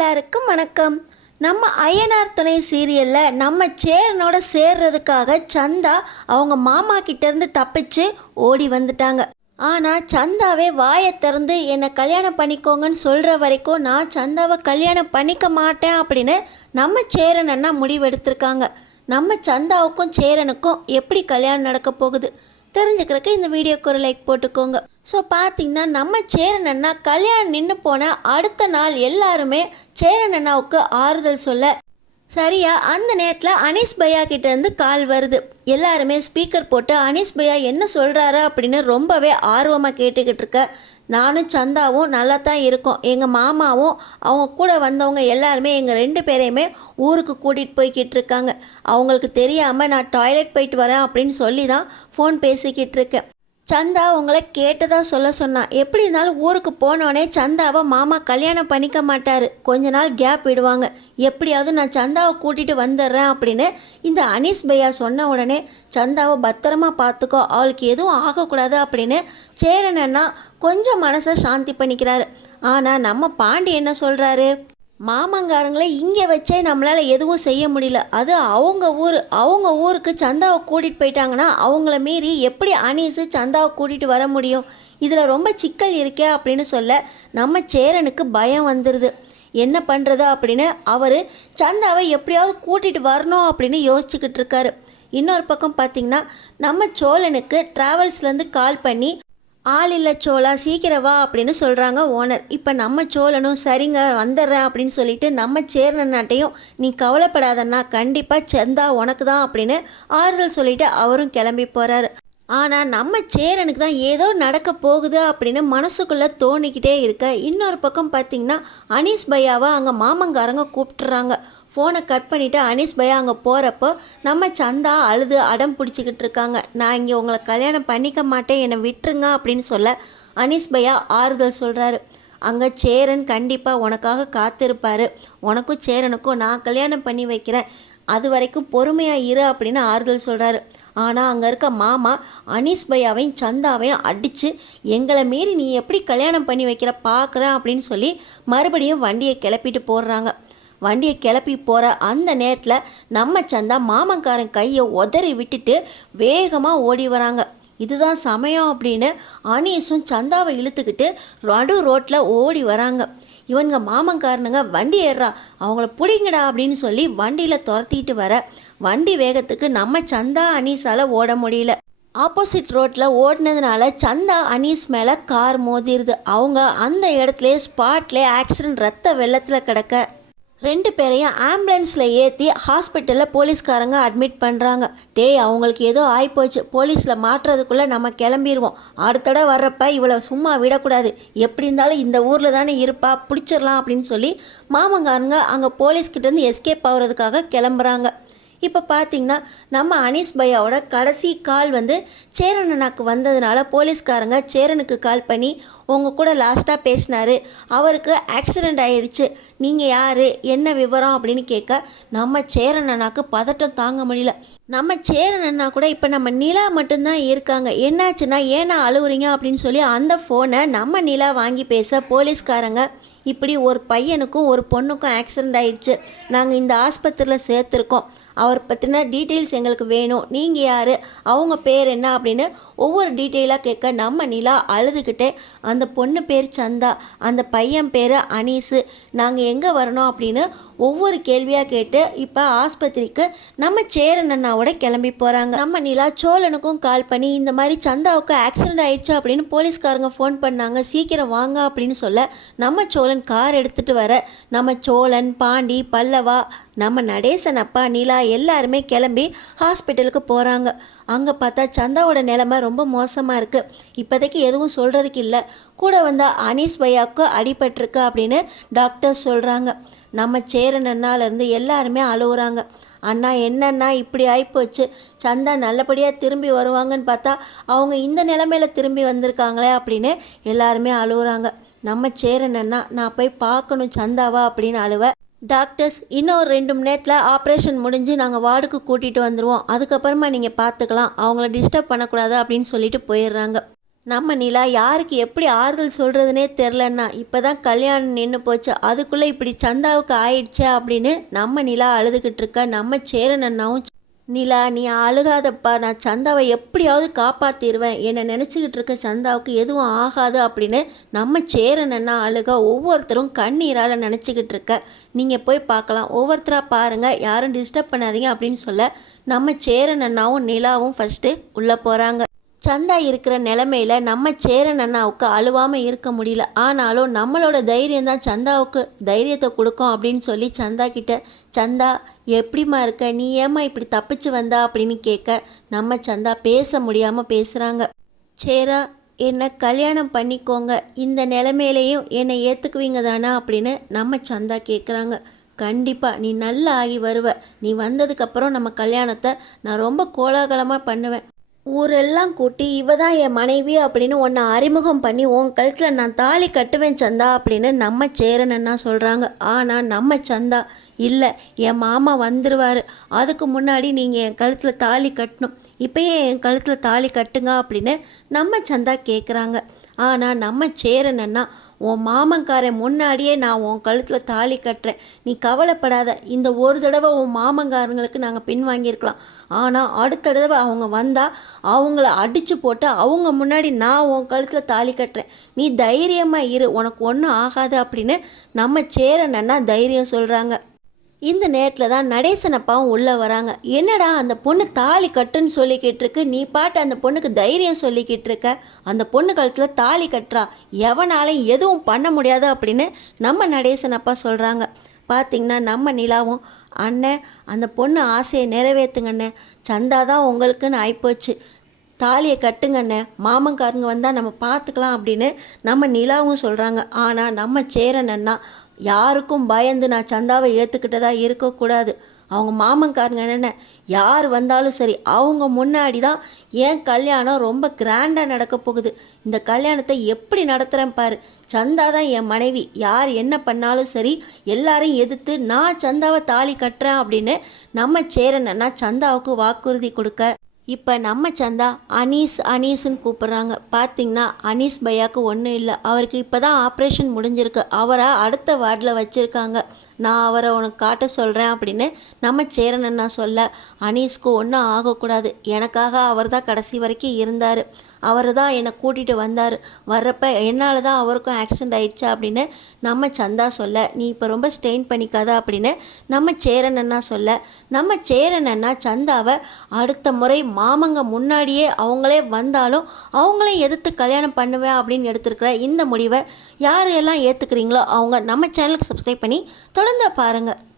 எல்லாருக்கும் வணக்கம். நம்ம ஐயனார் துணை சீரியலில் நம்ம சேரனோட சேர்றதுக்காக சந்தா அவங்க மாமா கிட்டேருந்து தப்பிச்சு ஓடி வந்துட்டாங்க. ஆனால் சந்தாவே வாயை திறந்து என்னை கல்யாணம் பண்ணிக்கோங்கன்னு சொல்கிற வரைக்கும் நான் சந்தாவை கல்யாணம் பண்ணிக்க மாட்டேன் அப்படின்னு நம்ம சேரன் அண்ணா முடிவெடுத்திருக்காங்க. நம்ம சந்தாவுக்கும் சேரனுக்கும் எப்படி கல்யாணம் நடக்க போகுது தெரிஞ்சுக்கிறதுக்கு இந்த வீடியோக்கு ஒரு லைக் போட்டுக்கோங்க. ஸோ பார்த்தீங்கன்னா நம்ம சேரன் அண்ணா கல்யாணம் நின்று போன அடுத்த நாள் எல்லாருமே சேரன் அண்ணாவுக்கு ஆறுதல் சொல்ல சரியா அந்த நேரத்தில் அனீஸ் பையா கிட்டேருந்து கால் வருது. எல்லாருமே ஸ்பீக்கர் போட்டு அனீஸ் பையா என்ன சொல்கிறாரு அப்படின்னு ரொம்பவே ஆர்வமாக கேட்டுக்கிட்டு இருக்க. நானும் சந்தாவும் நல்லா தான் இருக்கோம். எங்கள் மாமாவும் அவங்க கூட வந்தவங்க எல்லாருமே எங்கள் 2 பேரையுமே ஊருக்கு கூட்டிகிட்டு போய்கிட்டு இருக்காங்க. அவங்களுக்கு தெரியாமல் நான் டாய்லெட் போயிட்டு வரேன் அப்படின்னு சொல்லி தான் ஃபோன் பேசிக்கிட்டு இருக்கேன். சந்தா உங்களை கேட்டதாக சொல்ல சொன்னான். எப்படி இருந்தாலும் ஊருக்கு போனோடனே சந்தாவை மாமா கல்யாணம் பண்ணிக்க மாட்டார், கொஞ்ச நாள் கேப் விடுவாங்க. எப்படியாவது நான் சந்தாவை கூட்டிகிட்டு வந்துடுறேன் அப்படின்னு இந்த அனீஸ் பையா சொன்ன உடனே சந்தாவை பத்திரமா பார்த்துக்கோ, அவளுக்கு எதுவும் ஆகக்கூடாது அப்படின்னு சேரன் அண்ணா கொஞ்சம் மனசை சாந்தி பண்ணிக்கிறாரு. ஆனால் நம்ம பாண்டி என்ன சொல்கிறாரு, மாமங்காரங்களை இங்கே வச்சே நம்மளால் எதுவும் செய்ய முடியல. அது அவங்க ஊருக்கு சந்தாவை கூட்டிகிட்டு போயிட்டாங்கன்னா அவங்கள மீறி எப்படி அனீஸு சந்தாவை கூட்டிகிட்டு வர முடியும்? இதில் ரொம்ப சிக்கல் இருக்கே அப்படின்னு சொல்ல நம்ம சேரனுக்கு பயம் வந்துடுது. என்ன பண்ணுறது அப்படின்னு அவர் சந்தாவை எப்படியாவது கூட்டிகிட்டு வரணும் அப்படின்னு யோசிச்சுக்கிட்டு இருக்காரு. இன்னொரு பக்கம் பார்த்திங்கன்னா நம்ம சோழனுக்கு ட்ராவல்ஸ்லேருந்து கால் பண்ணி ஆள் இல்லை சோழா சீக்கிரம் வா அப்படின்னு சொல்கிறாங்க ஓனர். இப்போ நம்ம சோழனும் சரிங்க வந்துடுறேன் அப்படின்னு சொல்லிட்டு நம்ம சேரனாட்டையும் நீ கவலைப்படாதண்ணா கண்டிப்பாக சந்தா உனக்கு தான் அப்படின்னு ஆறுதல் சொல்லிவிட்டு அவரும் கிளம்பி போகிறாரு. ஆனால் நம்ம சேரனுக்கு தான் ஏதோ நடக்க போகுது அப்படின்னு மனசுக்குள்ளே தோணிக்கிட்டே இருக்க. இன்னொரு பக்கம் பார்த்திங்கன்னா அனீஸ் பையாவை அங்கே மாமங்காரங்க கூப்பிட்டுறாங்க. ஃபோனை கட் பண்ணிவிட்டு அனீஸ் பையா அங்கே போகிறப்போ நம்ம சந்தா அழுது அடம் பிடிச்சிக்கிட்டு இருக்காங்க. நான் இங்கே உங்களை கல்யாணம் பண்ணிக்க மாட்டேன், என்னை விட்டுருங்க அப்படின்னு சொல்ல அனீஸ் பையா ஆறுதல் சொல்கிறாரு. அங்கே சேரன் கண்டிப்பாக உனக்காக காத்திருப்பார், உனக்கும் சேரனுக்கும் நான் கல்யாணம் பண்ணி வைக்கிறேன், அது வரைக்கும் பொறுமையாக இரு அப்படின்னு ஆறுதல் சொல்கிறாரு. ஆனால் அங்கே இருக்க மாமா அனீஸ் பையாவையும் சந்தாவையும் அடித்து எங்களை மீறி நீ எப்படி கல்யாணம் பண்ணி வைக்கிற பார்க்குறேன் அப்படின்னு சொல்லி மறுபடியும் வண்டியை கிளப்பிட்டு போடுறாங்க. வண்டியை கிளப்பி போகிற அந்த நேரத்தில் நம்ம சந்தா மாமங்காரன் கையை உதறி விட்டுட்டு வேகமாக ஓடி வராங்க. இதுதான் சமயம் அப்படின்னு அனீஸும் சந்தாவை இழுத்துக்கிட்டு நடு ரோட்டில் ஓடி வராங்க. இவனுங்க மாமங்காரனுங்க வண்டி ஏறுறா, அவங்கள பிடிங்கடா அப்படின்னு சொல்லி வண்டியில் துரத்திட்டு வர வண்டி வேகத்துக்கு நம்ம சந்தா அனீஸால் ஓட முடியல. ஆப்போசிட் ரோட்டில் ஓடினதுனால சந்தா அனீஸ் மேலே கார் மோதிருது. அவங்க அந்த இடத்துல ஸ்பாட்லேயே ஆக்சிடென்ட் ரத்த வெள்ளத்தில் கிடக்க 2 பேரையும் ஆம்புலன்ஸில் ஏற்றி ஹாஸ்பிட்டலில் போலீஸ்காரங்க அட்மிட் பண்ணுறாங்க. அவங்களுக்கு ஏதோ ஆகிப்போச்சு, போலீஸில் மாட்டுறதுக்குள்ளே நம்ம கிளம்பிடுவோம், அடுத்தட வர்றப்ப இவளை சும்மா விடக்கூடாது, எப்படி இருந்தாலும் இந்த ஊரில் தானே இருப்பா, பிடிச்சிடலாம் அப்படின்னு சொல்லி மாமங்காரங்க அங்கே போலீஸ்கிட்டேருந்து எஸ்கேப் ஆகுறதுக்காக கிளம்புறாங்க. இப்போ பார்த்திங்கன்னா நம்ம அனீஸ் பையாவோட கடைசி கால் சேரன் அண்ணாக்கு வந்ததுனால போலீஸ்காரங்க சேரனுக்கு கால் பண்ணி உங்கள் கூட லாஸ்ட்டாக பேசினார், அவருக்கு ஆக்சிடெண்ட் ஆயிடுச்சு, நீங்கள் யார் என்ன விவரம் அப்படின்னு கேட்க நம்ம சேரன் அண்ணாக்கு பதட்டம் தாங்க முடியல. நம்ம சேரன் அண்ணா கூட இப்போ நம்ம நிலா மட்டும்தான் இருக்காங்க, என்னாச்சுன்னா ஏன்னா அழுவுறீங்க அப்படின்னு சொல்லி அந்த ஃபோனை நம்ம நிலா வாங்கி பேச போலீஸ்காரங்க இப்படி ஒரு பையனுக்கும் ஒரு பொண்ணுக்கும் ஆக்சிடெண்ட் ஆகிடுச்சு, நாங்கள் இந்த ஆஸ்பத்திரியில் சேர்த்துருக்கோம், அவர் பற்றின டீட்டெயில்ஸ் எங்களுக்கு வேணும், நீங்கள் யார், அவங்க பேர் என்ன அப்படின்னு ஒவ்வொரு டீட்டெயிலாக கேட்க நம்ம நிலா அழுதுகிட்டே அந்த பொண்ணு பேர் சந்தா, அந்த பையன் பேர் அனீஸு, நாங்கள் எங்கே வரணும் அப்படின்னு ஒவ்வொரு கேள்வியாக கேட்டு இப்போ ஆஸ்பத்திரிக்கு நம்ம சேரன் அண்ணாவோட கிளம்பி போகிறாங்க. நம்ம நிலா சோழனுக்கும் கால் பண்ணி இந்த மாதிரி சந்தாவுக்கு ஆக்சிடெண்ட் ஆயிடுச்சு அப்படின்னு போலீஸ்காரங்க ஃபோன் பண்ணாங்க, சீக்கிரம் வாங்க அப்படின்னு சொல்ல நம்ம சோழன் கார் எடுத்துகிட்டு வர நம்ம சோழன், பாண்டி, பல்லவா, நம்ம நடேசன் அப்பா, நிலா எல்லாருமே கிளம்பி ஹாஸ்பிட்டலுக்கு போகிறாங்க. அங்கே பார்த்தா சந்தாவோட நிலைமை ரொம்ப மோசமாக இருக்குது. இப்போதைக்கு எதுவும் சொல்கிறதுக்கு இல்லை, கூட வந்த அனீஸ் பையாவுக்கு அடிபட்டிருக்கு அப்படின்னு டாக்டர் சொல்கிறாங்க. நம்ம சேரன் அண்ணாலேருந்து எல்லாருமே அழுகுறாங்க. அண்ணா என்னன்னா இப்படி ஆகிப்போச்சு, சந்தா நல்லபடியாக திரும்பி வருவாங்கன்னு பார்த்தா அவங்க இந்த நிலைமையில திரும்பி வந்திருக்காங்களே அப்படின்னு எல்லாருமே அழுகுறாங்க. நம்ம சேரன் அண்ணா நான் போய் பார்க்கணும் சந்தாவா அப்படின்னு அழுவ டாக்டர்ஸ் இன்னும் 2 மணி நேரத்தில் ஆப்ரேஷன் முடிஞ்சு நாங்கள் வார்டுக்கு கூட்டிகிட்டு வந்துடுவோம், அதுக்கப்புறமா நீங்கள் பார்த்துக்கலாம், அவங்கள டிஸ்டர்ப் பண்ணக்கூடாது அப்படின்னு சொல்லிட்டு போயிடுறாங்க. நம்ம நிலா யாருக்கு எப்படி ஆறுதல் சொல்கிறதுனே தெரிலன்னா இப்போ தான் கல்யாணம் நின்று போச்சு, அதுக்குள்ளே இப்படி சந்தாவுக்கு ஆயிடுச்சே அப்படின்னு நம்ம நிலா அழுதுகிட்டு இருக்க. நம்ம சேரன் அண்ணாவும், நிலா நீ அழுகாதப்பா, நான் சந்தாவை எப்படியாவது காப்பாற்றிடுவேன், என்னை நினச்சிக்கிட்டு இருக்க சந்தாவுக்கு எதுவும் ஆகாது அப்படின்னு நம்ம சேரன் அண்ணா அழுக. ஒவ்வொருத்தரும் கண்ணீரால் நினச்சிக்கிட்டு இருக்க. நீங்கள் போய் பார்க்கலாம், ஒவ்வொருத்தராக பாருங்கள், யாரும் டிஸ்டர்ப் பண்ணாதீங்க அப்படின்னு சொல்ல நம்ம சேரன் அண்ணாவும் நிலாவும் ஃபஸ்ட்டு உள்ளே போகிறாங்க. சந்தா இருக்கிற நிலமையில நம்ம சேரன் அண்ணாவுக்கு அழுவாமல் இருக்க முடியல. ஆனாலும் நம்மளோட தைரியம் தான் சந்தாவுக்கு தைரியத்தை கொடுக்கும் அப்படின்னு சொல்லி சந்தா கிட்ட, சந்தா எப்படிம்மா இருக்க, நீ ஏம்மா இப்படி தப்பிச்சு வந்தா அப்படின்னு கேட்க நம்ம சந்தா பேச முடியாமல் பேசுகிறாங்க. சேரா, என்னை கல்யாணம் பண்ணிக்கோங்க, இந்த நிலமையிலையும் என்னை ஏற்றுக்குவீங்க தானே அப்படின்னு நம்ம சந்தா கேட்குறாங்க. கண்டிப்பாக நீ நல்லா ஆகி வருவ, நீ வந்ததுக்கப்புறம் நம்ம கல்யாணத்தை நான் ரொம்ப கோலாகலமாக பண்ணுவேன், ஊரெல்லாம் கூட்டி இவ தான் என் மனைவி அப்படின்னு உன்னை அறிமுகம் பண்ணி உன் கழுத்தில் நான் தாலி கட்டுவேன் சந்தா அப்படின்னு நம்ம சேரனன்னா சொல்கிறாங்க. ஆனால் நம்ம சந்தா, இல்லை என் மாமா வந்துடுவார், அதுக்கு முன்னாடி நீங்கள் என் கழுத்தில் தாலி கட்டணும், இப்போயே என் கழுத்தில் தாலி கட்டுங்க அப்படின்னு நம்ம சந்தா கேட்குறாங்க. ஆனால் நம்ம சேரனன்னா, உன் மாமன்காரன் முன்னாடியே நான் உன் கழுத்தில் தாலி கட்டுறேன், நீ கவலைப்படாத, இந்த ஒரு தடவை உன் மாமன்காரங்களுக்கு நாங்கள் பின் வாங்கியிருக்கலாம், ஆனால் அடுத்த தடவை அவங்க வந்தால் அவங்கள அடித்து போட்டு அவங்க முன்னாடி நான் உன் கழுத்தில் தாலி கட்டுறேன், நீ தைரியமாக இரு, உனக்கு ஒன்றும் ஆகாது அப்படின்னு நம்ம சேரனன்னா தைரியம் சொல்கிறாங்க. இந்த நேரத்தில் தான் நடேசன் அப்பாவும் உள்ளே வராங்க. என்னடா அந்த பொண்ணு தாலி கட்டுன்னு சொல்லிக்கிட்டு இருக்கு, நீ பாட்டு அந்த பொண்ணுக்கு தைரியம் சொல்லிக்கிட்டு இருக்க, அந்த பொண்ணு கழுத்தில் தாலி கட்டுறா, எவனாலையும் எதுவும் பண்ண முடியாது அப்படின்னு நம்ம நடேசன் அப்பா சொல்கிறாங்க. பார்த்திங்கன்னா நம்ம நிலாவும், அண்ணன் அந்த பொண்ணு ஆசையை நிறைவேற்றுங்கண்ணே, சந்தா தான் உங்களுக்குன்னு ஆயிப்போச்சு, தாலியை கட்டுங்கண்ணே, மாமன்காரங்க வந்தால் நம்ம பார்த்துக்கலாம் அப்படின்னு நம்ம நிலாவும் சொல்கிறாங்க. ஆனால் நம்ம சேரன் அண்ணா, யாருக்கும் பயந்து நான் சந்தாவை ஏற்றுக்கிட்டதா இருக்கக்கூடாது, அவங்க மாமன்காரங்க என்ன யார் வந்தாலும் சரி அவங்க முன்னாடி தான் என் கல்யாணம் ரொம்ப கிராண்டாக நடக்க போகுது, இந்த கல்யாணத்தை எப்படி நடத்துகிறேன் பாரு, சந்தா தான் என் மனைவி, யார் என்ன பண்ணாலும் சரி எல்லாரையும் எதிர்த்து நான் சந்தாவை தாலி கட்டுறேன் அப்படின்னு நம்ம சேரன் அண்ணா சந்தாவுக்கு வாக்குறுதி கொடுக்க, இப்போ நம்ம சந்தா அனீஸ் அனீஸ்ன்னு கூப்பிட்றாங்க. பார்த்திங்கன்னா அனீஸ் பையாவுக்கு ஒன்றும் இல்லை, அவருக்கு இப்போ தான் ஆப்ரேஷன் முடிஞ்சிருக்கு, அவரை அடுத்த வார்டில் வச்சுருக்காங்க, நான் அவரை உனக்கு காட்ட சொல்கிறேன் அப்படின்னு நம்ம சேரன் அண்ணா சொல்ல, அனீஸ்க்கு ஒன்றும் ஆகக்கூடாது, எனக்காக அவர் தான் கடைசி வரைக்கும் இருந்தார், அவர் தான் என்னை கூட்டிகிட்டு வந்தார், வர்றப்ப என்னால் தான் அவருக்கும் ஆக்சிடெண்ட் ஆயிடுச்சா அப்படின்னு நம்ம சந்தா சொல்ல, நீ இப்போ ரொம்ப ஸ்ட்ரெயின் பண்ணிக்காத அப்படின்னு நம்ம சேரன் அண்ணா சொல்ல, நம்ம சேரன் அண்ணா சந்தாவை அடுத்த முறை மாமங்க முன்னாடியே அவங்களே வந்தாலும் அவங்களே எதிர்த்து கல்யாணம் பண்ணுவேன் அப்படின்னு எடுத்துருக்கிற இந்த முடிவை யாரெல்லாம் ஏற்றுக்கிறீங்களோ அவங்க நம்ம சேனலுக்கு சப்ஸ்கிரைப் பண்ணி தொடர்ந்து பாருங்கள்.